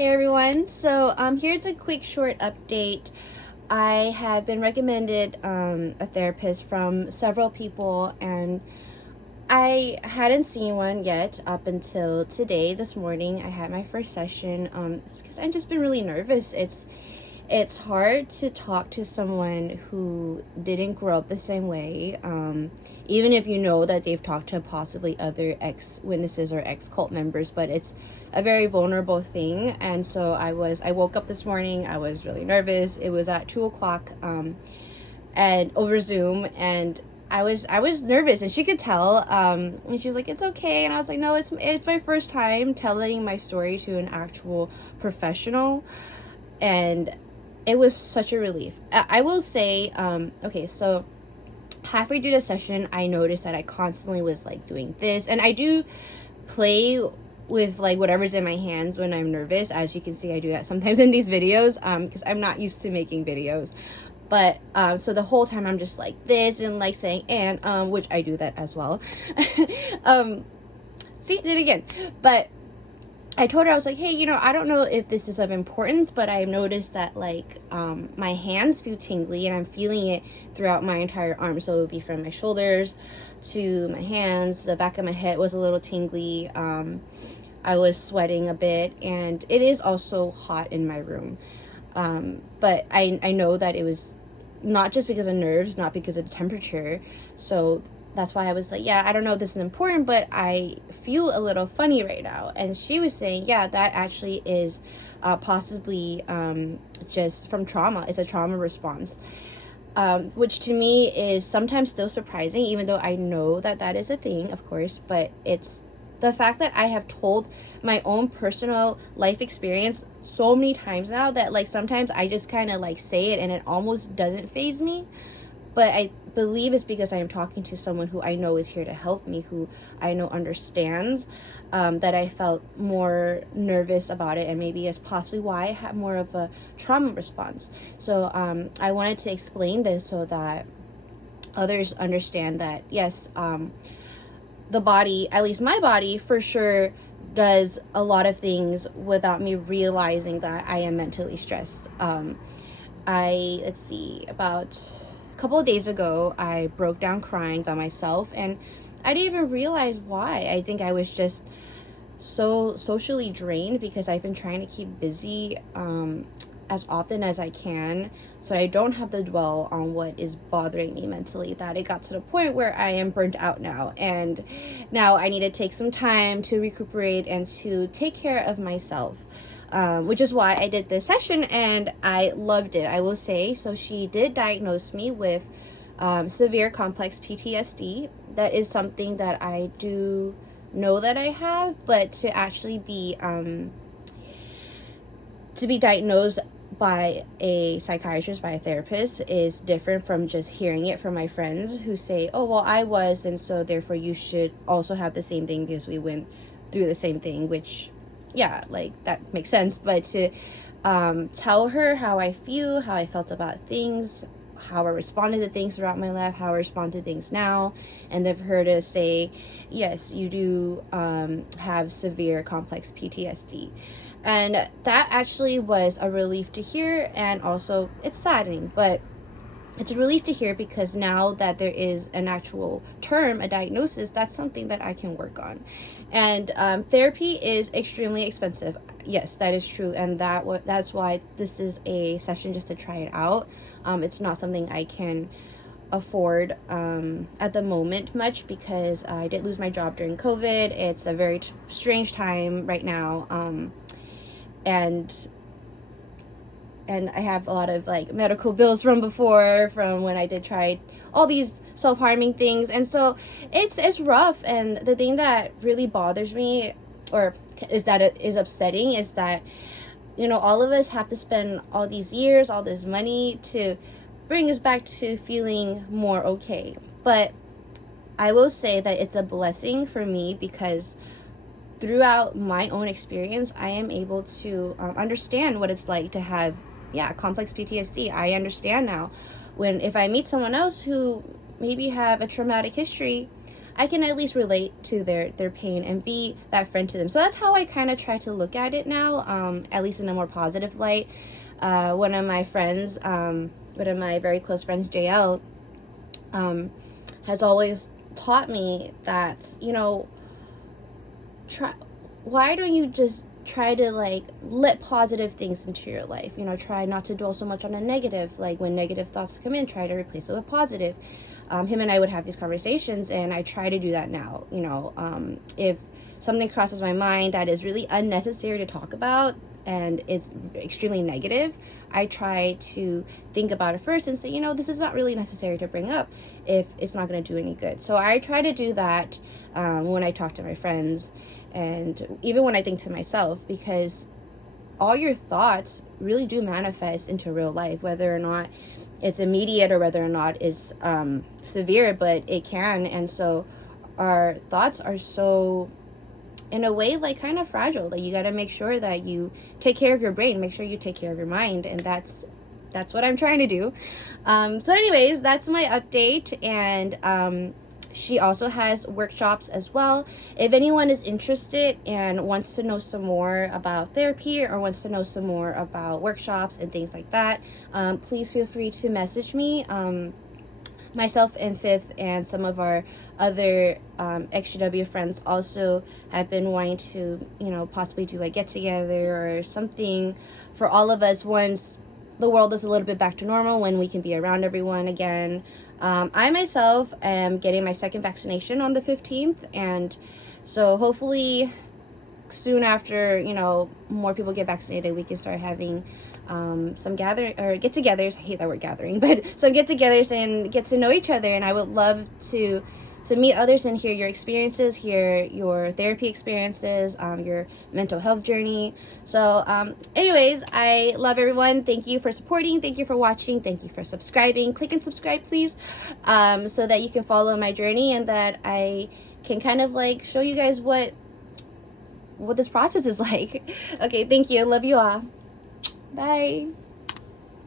Hey everyone, so here's a quick short update. I have been recommended a therapist from several people, and I hadn't seen one yet up until today. This morning I had my first session. It's because I've just been really nervous. It's hard to talk to someone who didn't grow up the same way, even if you know that they've talked to possibly other ex-witnesses or ex-cult members, but it's a very vulnerable thing. And so I woke up this morning, I was really nervous. It was at 2 o'clock, and over Zoom, and I was nervous, and she could tell. And she was like, "It's okay," and I was like, "No, it's my first time telling my story to an actual professional," and it was such a relief. I will say, okay, so halfway through the session, I noticed that I constantly was like doing this, and I do play with like whatever's in my hands when I'm nervous. As you can see, I do that sometimes in these videos, because I'm not used to making videos. But so the whole time I'm just like this and like saying and which I do that as well. See, did it again. But I told her, I was like, hey, I don't know if this is of importance, but I've noticed that like my hands feel tingly, and I'm feeling it throughout my entire arm. So it would be from my shoulders to my hands. The back of my head was a little tingly. I was sweating a bit, and it is also hot in my room. But I know that it was not just because of nerves, not because of the temperature. So that's why I was like, yeah, I don't know if this is important, but I feel a little funny right now. And she was saying, yeah, that actually is possibly just from trauma. It's a trauma response, which to me is sometimes still surprising, even though I know that that is a thing, of course. But it's the fact that I have told my own personal life experience so many times now that like sometimes I just kind of like say it and it almost doesn't faze me. But I believe it's because I am talking to someone who I know is here to help me, who I know understands, that I felt more nervous about it, and maybe is possibly why I have more of a trauma response. So I wanted to explain this so that others understand that, yes, the body, at least my body, for sure does a lot of things without me realizing that I am mentally stressed. Let's see, about couple of days ago, I broke down crying by myself, and I didn't even realize why. I think I was just so socially drained because I've been trying to keep busy as often as I can, so I don't have to dwell on what is bothering me mentally, that it got to the point where I am burnt out now, and now I need to take some time to recuperate and to take care of myself. Which is why I did this session, and I loved it, I will say. So she did diagnose me with severe complex PTSD. That is something that I do know that I have, but to actually be diagnosed by a psychiatrist, by a therapist, is different from just hearing it from my friends who say, oh, well, I was, and so therefore you should also have the same thing because we went through the same thing, which, yeah, like that makes sense. But to tell her how I feel, how I felt about things, how I responded to things throughout my life, how I respond to things now, and then for her to say, yes, you do have severe complex PTSD. And that actually was a relief to hear, and also it's saddening, but it's a relief to hear because now that there is an actual term, a diagnosis, that's something that I can work on. And therapy is extremely expensive. Yes, that is true, and that's why this is a session just to try it out. It's not something I can afford at the moment much because I did lose my job during COVID. It's a very strange time right now, and I have a lot of like medical bills from before, from when I did try all these self-harming things, and so it's rough. And the thing that really bothers me, or is that it is upsetting, is that all of us have to spend all these years, all this money to bring us back to feeling more okay. But I will say that it's a blessing for me because throughout my own experience, I am able to understand what it's like to have complex PTSD. I understand now if I meet someone else who maybe have a traumatic history, I can at least relate to their pain and be that friend to them. So that's how I kind of try to look at it now, at least in a more positive light. One of my friends, one of my very close friends, JL, has always taught me that, you know, why don't you just try to like let positive things into your life, you know, try not to dwell so much on a negative. Like when negative thoughts come in, try to replace it with positive. Him and I would have these conversations, and I try to do that now. You know, if something crosses my mind that is really unnecessary to talk about and it's extremely negative, I try to think about it first and say, you know, this is not really necessary to bring up if it's not going to do any good. So I try to do that when I talk to my friends, and even when I think to myself, because all your thoughts really do manifest into real life, whether or not it's immediate or whether or not it's severe, but it can. And so our thoughts are so, in a way, like kind of fragile. Like you got to make sure that you take care of your brain, make sure you take care of your mind, and that's what I'm trying to do. So anyways, that's my update. And she also has workshops as well. If anyone is interested and wants to know some more about therapy or wants to know some more about workshops and things like that, please feel free to message me. Myself and Fifth and some of our other XGW friends also have been wanting to, you know, possibly do a get together or something for all of us once the world is a little bit back to normal, when we can be around everyone again. I myself am getting my second vaccination on the 15th, and so hopefully soon after, you know, more people get vaccinated, we can start having some gathering or get-togethers. I hate that word gathering, but some get-togethers and get to know each other. And I would love to meet others and hear your experiences, hear your therapy experiences, your mental health journey. So anyways, I love everyone. Thank you for supporting. Thank you for watching. Thank you for subscribing. Click and subscribe, please, so that you can follow my journey and that I can kind of like show you guys what this process is like. Okay, thank you. Love you all. Bye.